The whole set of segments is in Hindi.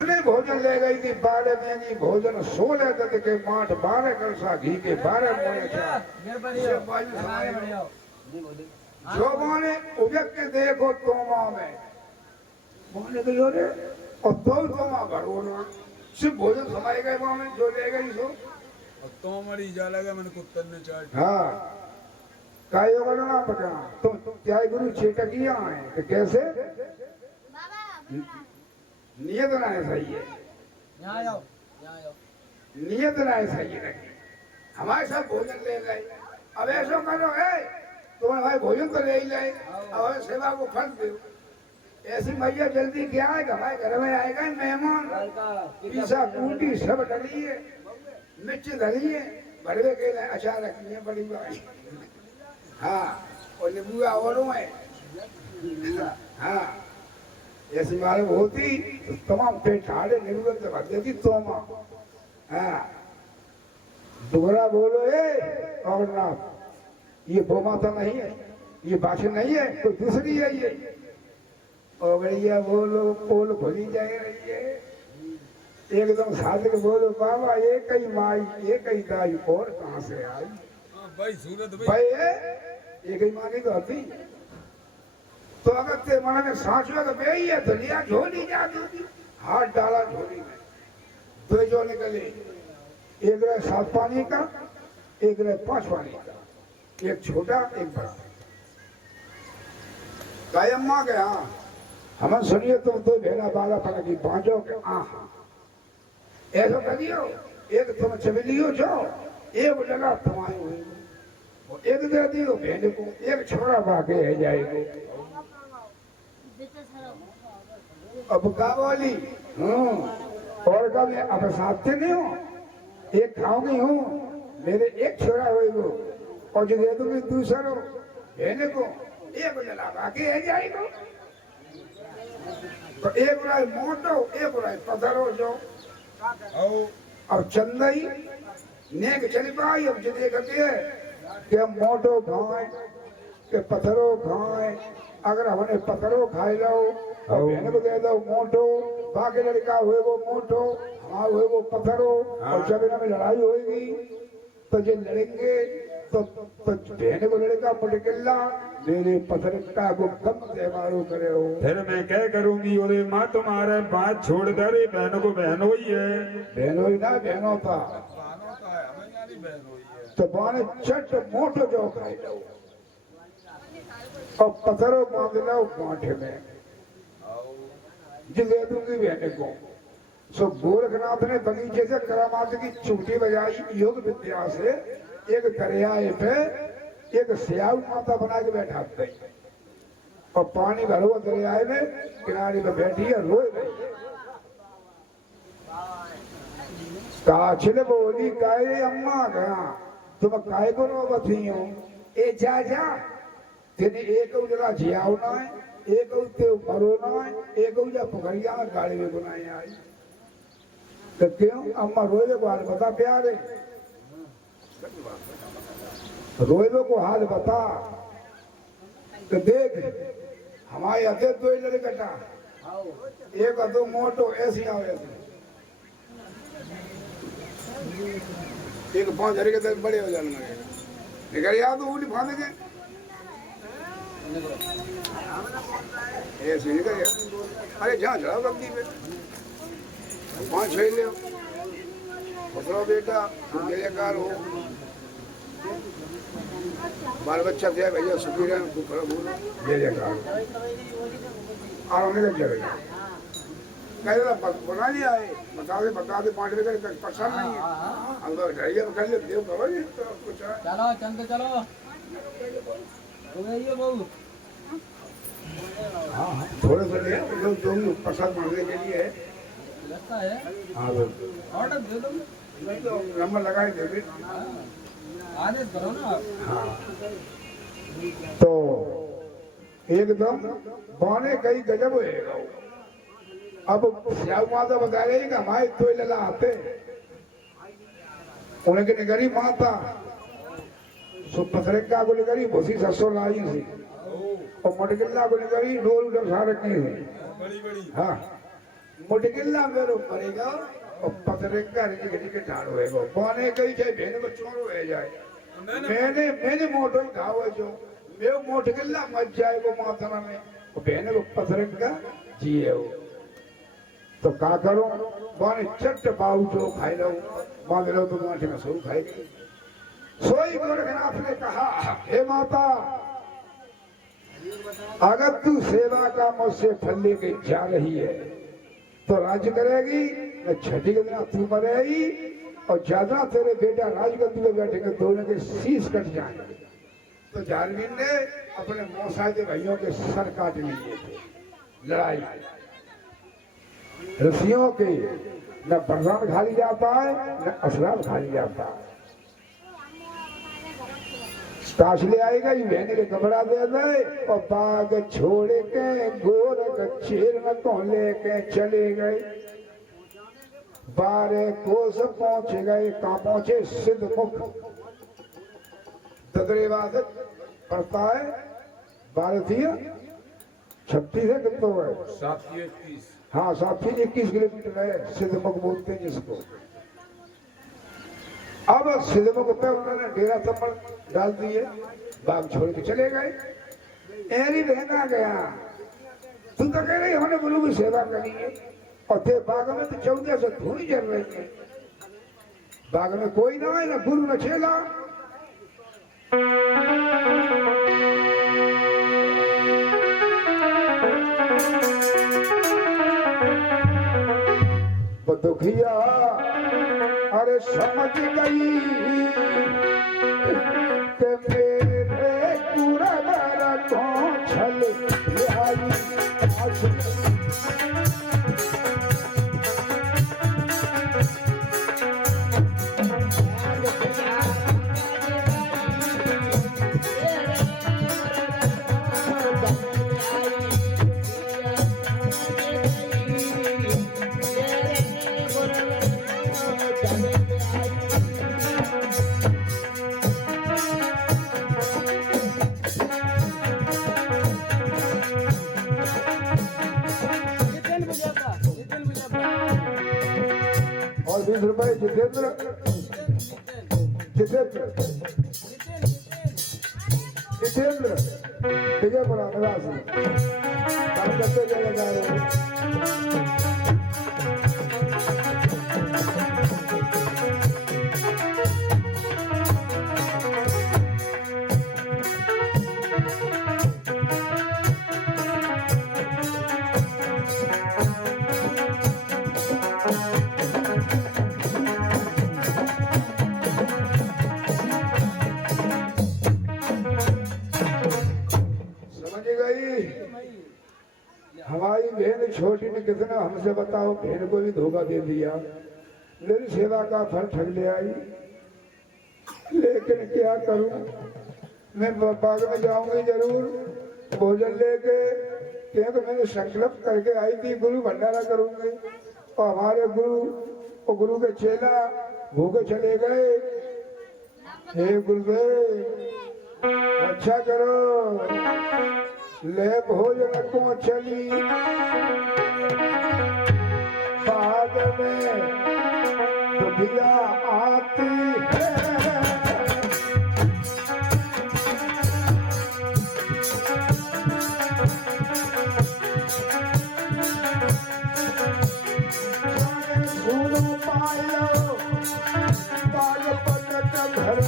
भोजन ले गई थी 12 में जी भोजन 16 दद के माठ 12 कलसा घी के 12 मोए जो माने उजक के देखो तोमा में माने तो रे और दो तोमा भरो ना सिर्फ भोजन समाए गए वहां में जो ले गई सो तो मरी जा लगा मैंने कुत्ते ने चाट हाँ कायो करना पड़ा तुम क्या गुरु चेटकिया है तो कैसे नियत ना है सही है यहाँ आओ नियत ना है सही रखी हमारे साथ भोजन ले गए अब ऐसा करो है तुम्हारे भाई भोजन तो ले ही लाए और सेवा को फल दो ऐसी मैया जल्दी क्या आएगा भाई घर में आएगा मेहमान पीसा कूटी सब डली है मिर्च धरी है भड़वे के लिए अचार रखनी है बड़ी भाई हाँ और नींबू और है हाँ ऐसी बात होती तो तमाम पेट ठाड़े निर्गत भर देती तोमा हाँ दोहरा बोलो और ना ये गौ माता नहीं है ये बाछी नहीं है तो दूसरी है ये ओगड़िया बोलो पोल खुली जाए रही है एकदम साधक बोलो बाबा ये कई माई ये कई दाई और कहाँ से आई भाई सूरत भाई ये कई मानी तो आती तो अगर ते मन में सांस में तो बेही है तो लिया झोली जाती हाथ डाला झोली में दो जो निकले एक रहे 7 पानी का एक रहे 5 पानी का एक छोटा एक बड़ा कायम्मा के हाँ हमें सुनिए तुम दो भेड़ा बाला पड़ा की बांझो के आहा ऐसा करियो एक तुम चबलियो जाओ एक जगह तुम्हारी हुई एक दे दियो भेड़ को एक छोड़ा बाके है जाएगा अब का बोली और कब अब साथ से नहीं हो एक खाओगी हूँ मेरे एक छोरा होएगो और जो दे दूंगी दूसरो भेने को एक जला बाकी है जाएगा तो एक राय मोटो एक राय पधरो जो अब चंदई नेक चली पाई अब जो देखते है कि मोटो खाए के पत्थरों खाए अगर हमने पत्थरों खाई लो और बहन को दे दो मोटो बाकी लड़का हुए वो मोटो हमारा हुए वो पत्थरों और जब इनमें लड़ाई होगी तो जो लड़ेंगे तो बहन को लड़का मुटकिल्ला मेरे पत्थर का को कम से मारो करे हो फिर मैं क्या करूंगी बोले माँ तुम्हारे बात छोड़ दे रही बहनों को बहन हुई है बहन हुई ना बहनों था तो बाने चट मोटो जो खाई लो और पत्थरों बांध लो गांठे में जिले दूंगी बहने को सो गोरखनाथ ने बगीचे से करामात की चूटी बजाई योग विद्या से एक दरियाए पे एक स्याऊ माता बना के बैठा थे और पानी भरा हुआ दरियाए में किनारे पे बैठी है रोए रही है काछिल बोली काये अम्मा गया तुम काय को रो बथी हो ए जा जा तेने एक उजला जियाव ना है एक उते मरो ना है एक उजा पुखरिया में गाड़ी में गुनाई आई तो क्यों अम्मा रोए को हाल बता प्यारे रोए को हाल बता तो देख हमारे अधे दो लड़कटा एक अधो मोटो ऐसी आवे एक 5 हरी के तक बड़े हो जाने लगे निकल याद तो उली फांद के ऐसे निकल अरे जहाँ चढ़ाओ गलती पे 5-6 ले पकड़ो बेटा तुम जयकार हो बाल बच्चा थे भैया सुखी रहे तू खड़ा बोलो जयकार और निकल जाएगा कह बना लिया है बता दे 5 रुपये तक परेशान नहीं है हम तो ढाइया में कर ले देव खबर नहीं तो कुछ चलो चंद चलो हो गई है बहू हाँ थोड़े थोड़े जो तुम प्रसाद मांगने के लिए है लगता है हाँ ऑर्डर दे दो नहीं तो नंबर लगा ही देते आदेश करो ना हाँ तो एकदम बाने कई गजब होएगा अब श्याम माता बता रही कि हमारे तो लला आते उनके निगरी माता सो पथरेका को निगरी भूसी ससुर लाई थी और मटकिल्ला को निगरी डोल उधर सा रखी थी हाँ मुटकिल्ला मेरो पड़ेगा और पतरे कर के ठाड़ होएगा बने कई जाए भेने को चोर हो जाए मैंने मोटर खाओ जो मैं मुटकिल्ला मच जाएगा माथरा में और भेने को पतरे का जिए हो तो का करो बने चट पाऊ जो खाई लो बांध लो तो माथे में सो खाएगी सोई गोरखनाथ ने कहा हे माता अगर तू सेवा का मुझसे फल लेके जा रही है तो राज्य करेगी न छठी के दिन तू मरेगी और ज्यादा तेरे बेटा राजगद्दी में बैठेंगे दोनों के शीश कट जाएंगे तो जारवीर ने अपने मौसादे भाइयों के सर काट लिए थे लड़ाई ऋषियों के न वरदान खा लिया जाता है न असरार खा लिया जाता है ताश ले आएगा ये बहने के कपड़ा दे दे और बाग छोड़ के गोरख चेर में तो लेके चले गए 12 कोस पहुंच गए कहाँ पहुंचे सिद्धमुख ददरेवाद पड़ता है 12 थी 36 है कितना है 721 हाँ 721 किलोमीटर है सिद्धमुख बोलते हैं जिसको अब सिद्धमुख पे उन्होंने डेरा तम्बल डाल दिए बाग छोड़ के चले गए एरी बहना गया तू तो कह रही हमने गुरु की सेवा करी है और थे बाग में तो 14 से धूनी जल रही है बाग में कोई ना है ना गुरु न चेला वो दुखिया अरे समझ गई कि मेरे पूरा को छल आई और 20 रुपए जितेंद्र जितेंद्र जितेंद्र विजयपुरा निवासी काम करते जगह जा रहे हैं हमारी बहन छोटी ने कितना हमसे बताओ बहन को भी धोखा दे दिया मेरी सेवा का फल ठग ले आई लेकिन क्या करूं मैं बाग में जाऊंगी जरूर भोजन लेके क्योंकि मैंने संकल्प करके आई थी गुरु भंडारा करूंगी और हमारे गुरु के चेला भूखे चले गए हे गुरुदेव अच्छा करो ले भोजन को चली बाद में दुखिया आती है सुनो पायो बाल पटक घर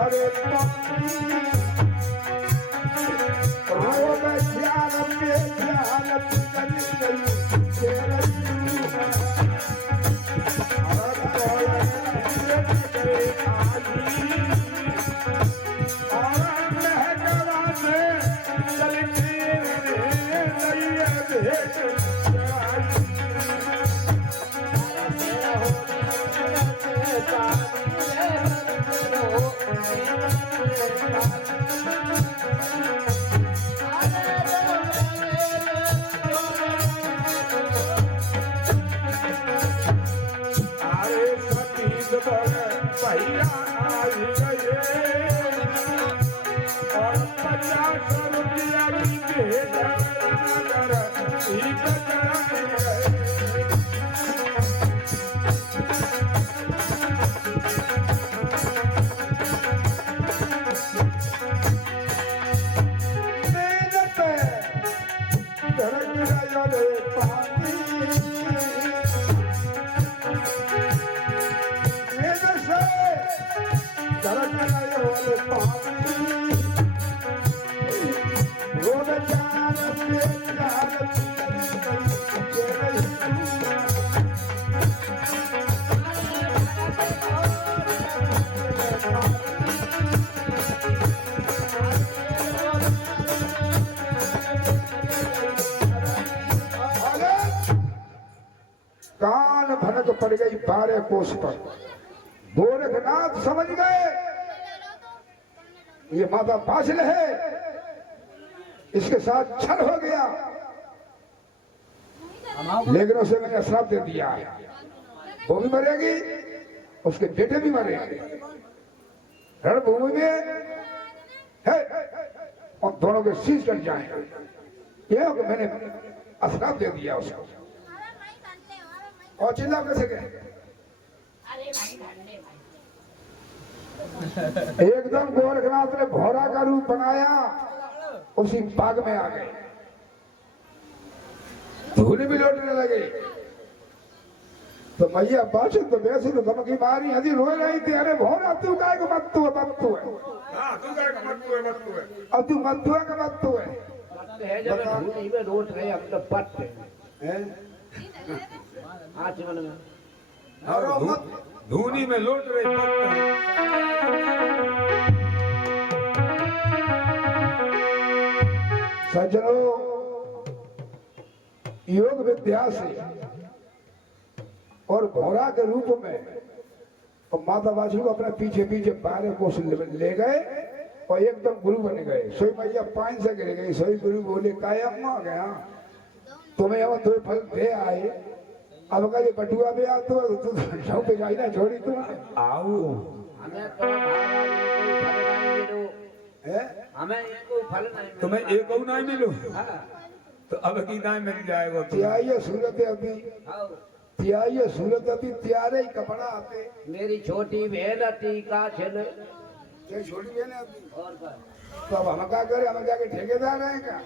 अरे रोग ध्यान में ध्यान कान भनक पड़ गई 12 कोस पर। गोरखनाथ समझ गए ये माता पासिल है, इसके साथ छल हो गया, लेकिन उसे मैंने श्राप दे दिया, वो भी मरेगी, उसके बेटे भी मरेंगे रणभूमि में है, और दोनों के शीश कट जाएंगे। ये मैंने श्राप दे दिया उसको। और चिल्ला कैसे गए? एकदम गोरखनाथ ने घोड़ा का रूप बनाया, उसी बाग में आ गए, धूल भी लौटने लगे। तो मैया बात तो वैसे तो धमकी मारी, हजी रो रही थी, अरे भोरा तू काय को मत्तू है, मत्तू है, हाँ तू काय का मत्तू है, मत्तू है, अब तू मत्तू है का मत्तू है? है जब धूनी में रोट गए हम तो पट हैं? आचमन में धूनी में लौट रही सज्जनों, योग विद्या से और घोड़ा के रूप में और माता वासी को अपने पीछे पीछे 12 कोस ले गए और एकदम गुरु बन गए। सोई मैया 5 से गिर गई। सोई गुरु बोले कायम आ गया, तुम्हें अब 2 फल दे आए, अब कहे बटुआ भी आ तो तू पे जाई ना छोड़ी तू आओ हमें तो महाराज कोई फल नहीं मिलो है, हमें ये फल नहीं तुम्हें एक और नहीं मिलो हाँ तो अब की नहीं मिल जाएगा। त्याइए सूरत अभी, आओ त्याइए सूरत अभी, त्यारे ही कपड़ा आते। मेरी छोटी बहन टीका छिल ये छोटी बहन है अभी, और का तो अब हम क्या करें? हम क्या के ठेकेदार हैं क्या?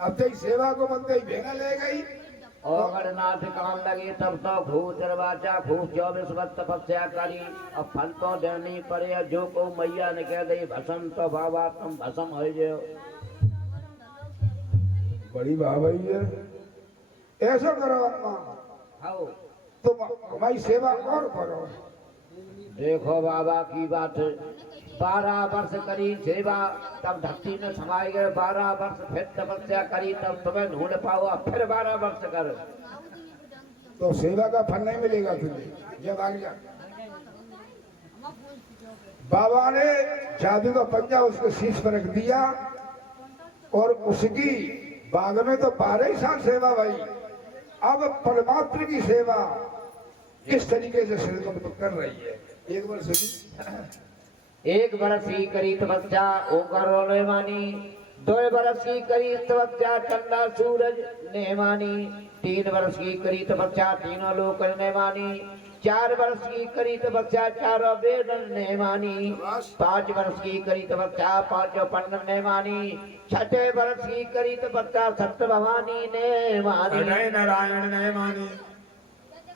अब तक सेवा को बनते ही बहना ले गई। अगरनाथ काम लगे तब तो खूब दरवाजा खूब 24 वर्ष तपस्या करी। अब फल तो देनी पड़े, जो को मैया ने कह दी भसम तो बाबा तुम भसम हो जाओ। बड़ी बाबई है, ऐसा करो अम्मा, आओ तुम हमारी सेवा और करो। देखो बाबा की बात, 12 वर्ष करी सेवा, तब धरती में समाये गए। 12 वर्ष फिर तपस्या करी, तब तुम्हें ढूंढ पाओ। अब फिर 12 वर्ष कर तो सेवा का फल नहीं मिलेगा तुझे जब आ गया। बाबा ने जादू का पंजा उसके शीश पर रख दिया और उसकी बाग में तो 12 ही साल सेवा भाई। अब परमात्मा की सेवा किस तरीके से श्रीमंत कर रही है? एक वर्ष की 1 वर्ष की करी तपस्या ओंकार ने मानी। 2 वर्ष की करी तपस्या चंदा सूरज ने मानी। 3 वर्ष की करी तपस्या तीनों लोक ने मानी। 4 वर्ष की करी तपस्या 4 वेद ने मानी। 5 वर्ष की करी तपस्या 5 पंडित ने मानी। 6 वर्ष की करी तपस्या सत्य भवानी ने मानी। नारायण ने मानी।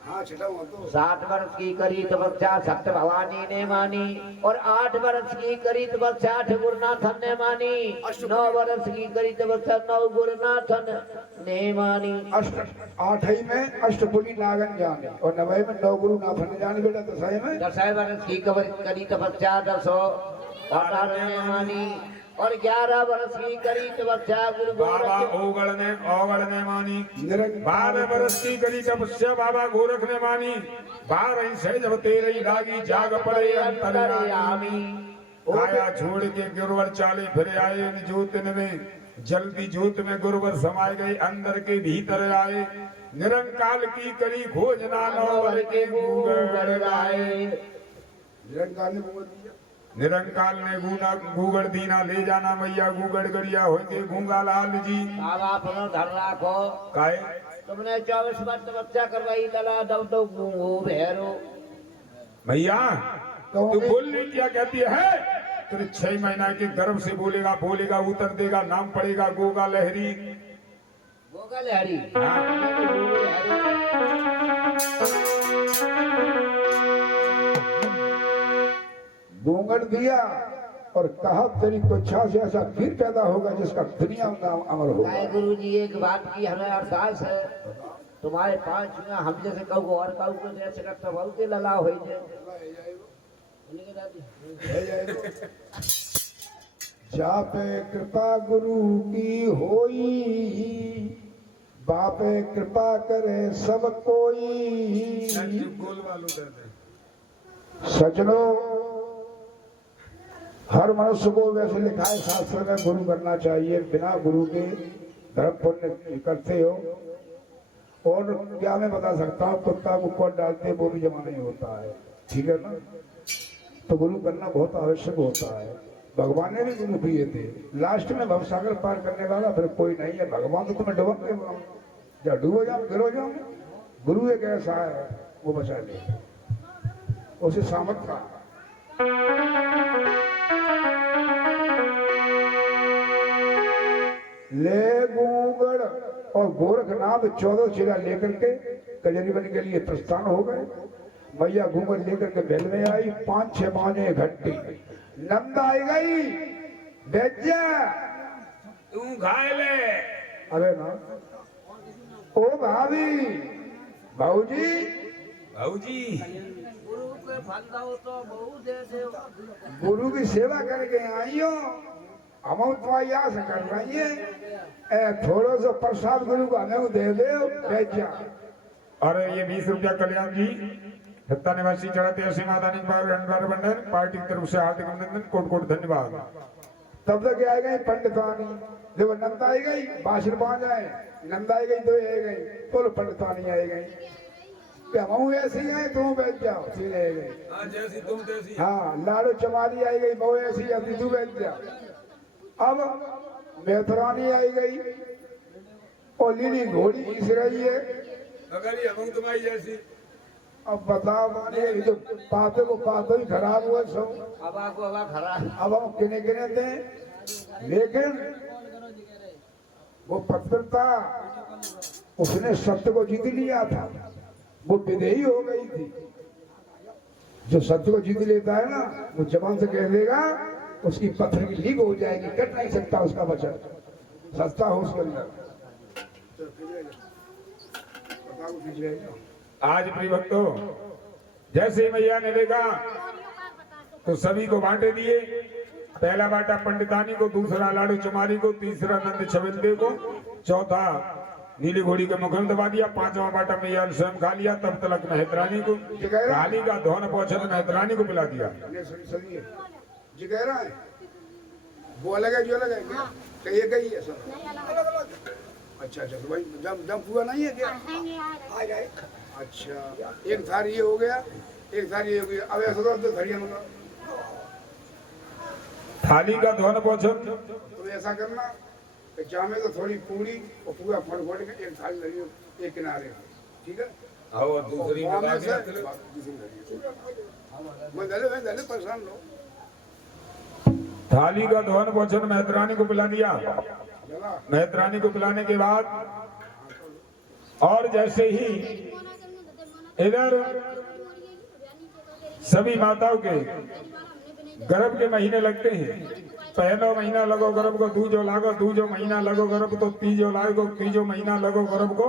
हाँ छठा हुआ तो 7 वर्ष की करी तपस्या सत्य भवानी ने मानी। और 8 वर्ष की करी तपस्या 8 गुरुनाथन ने मानी। 9 वर्ष की करी तपस्या 9 गुरुनाथन ने मानी। 8 में अष्टपुरी नागन जाने और 9 में 9 गुरु नाथन जाने। बेटा 10 में 10 वर्ष की करी तपस्या 10 ने मानी। और 11 वर्ष की करी तपस्या गुरु बाबा ओगड़ ने मानी। 12 वर्ष की करी तपस्या बाबा गोरख ने मानी। 12 से जब 13 लागी जाग पड़े अंतर्यामी। काया छोड़ के गुरुवर चाले फिर आए ज्योत में, जल्दी ज्योत में गुरुवर समाये गए अंदर के भीतर आए। निरंकाल की करी खोजना 9 वर के गूगड़ आए। निरंकाल ने बोल दिया, निरंकाल ने गूगड़ दीना ले जाना मैया गूगड़ गरिया होते गूंगा लाल जी। बाबा अपनो धर राखो। काहे तुमने 24 वर्ष तपस्या करवाई, लला दब दो गूंगो भैरो। भैया तू बोलने क्या कहती है? तेरे 6 महीना के गर्भ से बोलेगा उतर देगा, नाम पड़ेगा गोगा लहरी। गोगा लहरी घूंघट दिया और कहा तेरी कोच्छा से ऐसा फिर पैदा होगा जिसका दुनिया में नाम अमर होगा। गुरु जी एक बात की हमें अरदास है, तुम्हारे 5 में हम जैसे कहू और कहू को जैसे करता बहुत ही लला हो जा पे कृपा गुरु की होई, बापे कृपा करे सब कोई। गोल वालों कहते हैं। सजनो, हर मनुष्य को वैसे लिखा है शास्त्र में गुरु करना चाहिए, बिना गुरु के धर्म पुण्य करते हो। और क्या मैं बता सकता हूँ, कुत्ता को कोट डालते वो भी जमा नहीं होता है, ठीक है ना। तो गुरु करना बहुत आवश्यक होता है। भगवान ने भी गुरु दिए थे। लास्ट में भवसागर पार करने वाला फिर कोई नहीं है। भगवान तो तुम्हें डुबा दे, या डूबो जाओ गिरो जाओ, गुरु एक ऐसा है वो बचा ले, उसे सामर्थ था। ले गूगड़ और गोरखनाथ 14 चिड़ा लेकर के कजरी बन के लिए प्रस्थान हो गए। मैया घूंघट लेकर के बैल में आई, 5-6 बाजे घंटी नंद आई गई। बेजा तू खाए ले। अरे ना, ओ भाभी, भाऊजी, भाऊजी गुरु के फल दो तो बहुत दे दो। गुरु की सेवा करके आई हो, हम तुम्हारी आस कर रही है। थोड़ा सा प्रसाद गुरु को हमें दे दो। बेजा और ये 20 रुपया कल्याण जी हत्ता निवासी चढ़ाते ऐसी माता बंधन पार्टी की तरफ से हार्दिक अभिनंदन, कोट कोट धन्यवाद। तब तक आ गई पंडितानी, देखो नंद आई गई, बाशिर बांध आए, नंद आई गई, दो आ गई, तो पंडितानी आई गई। क्या हम ऐसी है, तुम बैठ जाओ, सीधे आ गई। हाँ जैसी तुम तैसी। हाँ, लाडो चमारी आई गई, बहु ऐसी अभी तू बैठ जाओ। अब मेहतरानी आई गई और लीली घोड़ी इस रही है। अगर ये हम तुम्हारी जैसी। अब बताओ माने, ये जो पाते को पाते ही खराब हुआ सब। हवा को हवा खराब। अब हम किने किने थे, लेकिन वो पत्थर था, उसने सत्य को जीत लिया था। वो विदेही हो गई थी। जो सत्य को जीत लेता है ना, वो जबान से कह देगा, उसकी पत्थर की लीक हो जाएगी, कट नहीं सकता उसका वचन। सस्ता हो उसके अंदर। आज प्रिय भक्तों, जैसे मैया ने देखा तो सभी को बांटे दिए। पहला बांटा पंडितानी को, दूसरा लाडू चुमारी को, तीसरा नंद छबिंदे को, चौथा नीली घोड़ी के मुख में दबा दिया, पांचवा बांटा मैया ने स्वयं खा लिया। तब तलक मेहतरानी को, थाली का धौन पहुंचन मेहतरानी को पिला दिया। जी कह रहा है वो अलग है, जो अलग है क्या? कहिए कही है सब। अच्छा अच्छा, तो भाई जम पूरा नहीं है क्या? आ जाए। अच्छा, एक थारी ये हो गया, एक थारी ये हो गया। अब ऐसा तो धड़िया मंगा, थाली का धौन पहुंचन। तो ऐसा करना कि जामे तो थोड़ी पूरी और पूरा फल फोड़ के एक थाली लगी एक किनारे, ठीक है? और दूसरी में वहाँ में बाकी से- रख लो। मैं दले परेशान लो। थाली का धौन पहुंचन मेहतरानी को पिला दिया। चला मेहतरानी को पिलाने के बाद और जैसे ही इधर सभी माताओं के गर्भ के महीने लगते हैं। पहलो महीना लगो गर्भ को, दूजो लागो, दूजो महीना लगो गर्भ को, तीजो लागो, तीजो महीना लगो गर्भ को,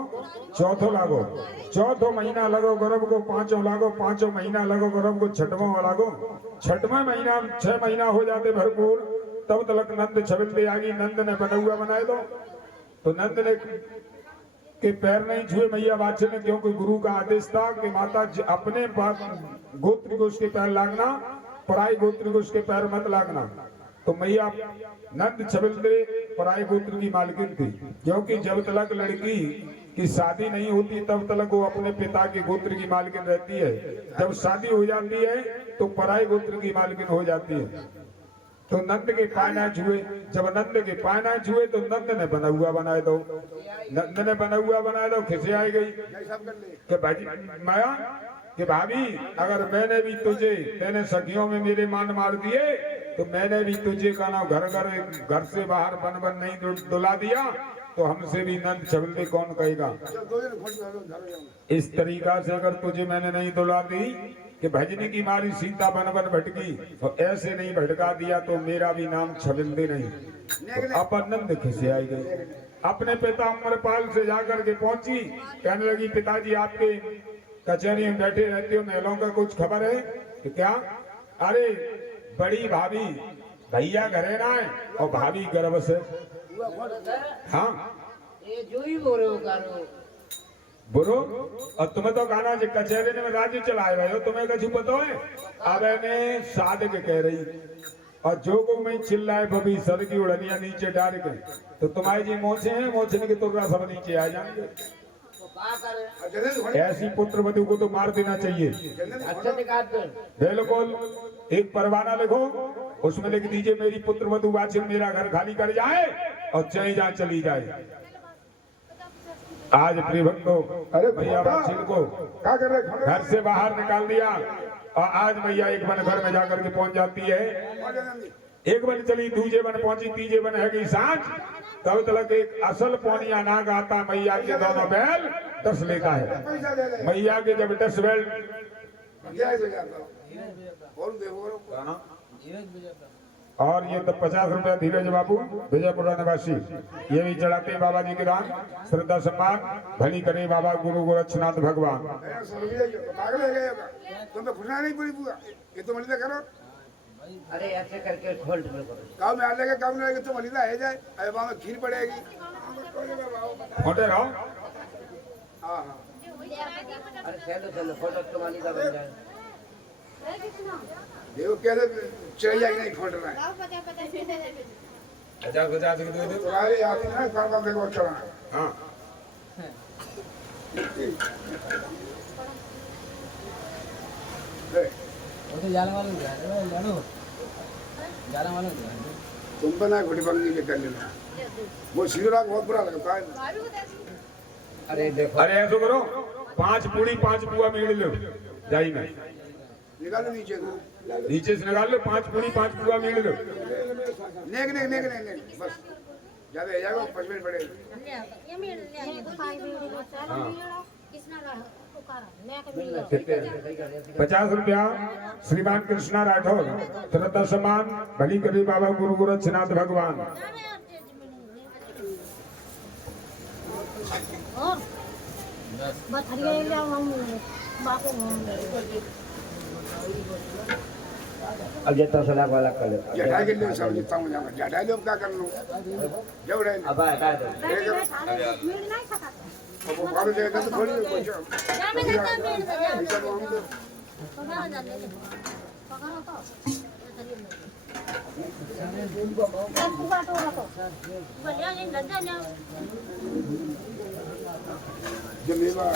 चौथो लागो, चौथो महीना लगो गर्भ को, पांचों लागो, पांचों महीना लगो गर्भ को, छठवां लागो, छठवां महीना 6 महीना हो जाते भरपूर। तब तलक नंद छबिंदे आगी। नंद ने बना हुआ बनाए दो, तो नंद ने के पैर नहीं छुए मैया बादशाह ने, क्योंकि गुरु का आदेश था कि माता अपने गोत्र को उसके पैर लागना, पराई गोत्र को उसके पैर मत लागना। तो मैया नंद छबिंदे पराई गोत्र की मालकिन थी, क्योंकि जब तक लड़की की शादी नहीं होती तब तक वो अपने पिता के गोत्र की मालकिन रहती है। जब शादी हो जाती है तो पराई गोत्र की मालकिन हो जाती है। तो नंद के पाना छुए, जब नंद के पाना छुए तो नंद ने बना हुआ बनाए दो, नंद ने बना हुआ बनाए दो। खिसे आई गई कि भाजी माया कि भाभी, अगर मैंने भी तुझे, तेने सखियों में मेरे मान मार दिए, तो मैंने भी तुझे का ना घर से बाहर बन बन नहीं दुला दिया, तो हमसे भी नंद छबिंदे कौन कहेगा। इस तरीका से अगर तुझे मैंने नहीं दुला दी कि भजनी की मारी सीता बन बन भटकी, तो ऐसे नहीं भटका दिया तो मेरा भी नाम छबिंदे नहीं। तो अपन नंद खिसे आई गई। अपने पिता अमरपाल से जाकर के पहुंची, कहने लगी पिताजी आपके कचहरी में बैठे रहते हो, महलों का कुछ खबर है कि क्या? अरे बड़ी भाभी भैया घरे ना है और भाभी गर्भ से। हाँ, ये जो ही बोलो करो बुरो और तुम्हें तो गाना जो कचहरी में राज्य चलाए रहे हो तुम्हें कछु पता है अब ने साधक कह रही और जो को मैं चिल्लाए बबी सर की उड़निया नीचे डाल के तो तुम्हारी जी मोछे हैं मोछने के तुर्रा सब नीचे आ जाएंगे तो क्या करे ऐसी पुत्र वधु को तो मार देना चाहिए अच्छा निकाल दो बिल्कुल एक परवाना लिखो उसमें लिख दीजिए मेरी पुत्र वधु वाचिन मेरा घर खाली कर जाए और चली जा चली जाए आज प्रिय भक्तों अरे भैया वाचिन को क्या कर रहे खड़े घर से बाहर निकाल दिया और आज मैया एक बन घर में जाकर के पहुंच जाती है एक बन चली दूजे बन पहुंची तीजे बन है गई सांझ तब तक एक असल पौनिया नाग आता मैया के दोनों बैल 10 लेता है पैसा दे ले मैया के जब 10 बैल क्या है जाता और देखो और ये तो 50 रुपया धीरज बाबू विजयपुरा निवासी ये भी चढ़ाते हैं बाबा जी के दान श्रद्धा सम्मान भली करे बाबा गुरु गोरक्षनाथ भगवान पागल है गया तुम तो खुशना नहीं पूरी पूरा ये तो मलिदा करो अरे ऐसे करके होल्ड में करो गाँव में आने के काम नहीं तो मलिदा है जाए अरे वहाँ में खीर पड़ेगी खोटे रहो हाँ हाँ अरे चलो चलो फोटो तुम्हारी का बन जाए देखो कैसे चल जाएगी नहीं खोट रहा है 50 की दे दो तुम्हारे आती है ना काम काम देखो चला हाँ तुम पर ना घोड़ी पंगी के कर लेना वो शिवराग बहुत बुरा लगता है अरे देखो अरे ऐसा करो 5 पूड़ी 5 बुआ मेड़ लो जाई में निकालो नीचे को नीचे से निकाल लो 5 पूड़ी 5 बुआ मेड़ लो नेक नेक नेक नेक नेक बस ज्यादा है जाएगा 5 मिनट पड़ेगा कितने 50 रुपया श्रीमान कृष्णा राठौर श्रद्धा सम्मान भली करे बाबा गुरु गोरक्षनाथ भगवान अब ये तो सलाह वाला कर ले जटा के लिए सब जितना हो जाएगा जटा ले क्या कर लो जब रहे अब हटा दो वो बाबू देगा तो थोड़ी कुछ जमीवा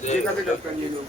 ये कैसे करते हैं ये लोग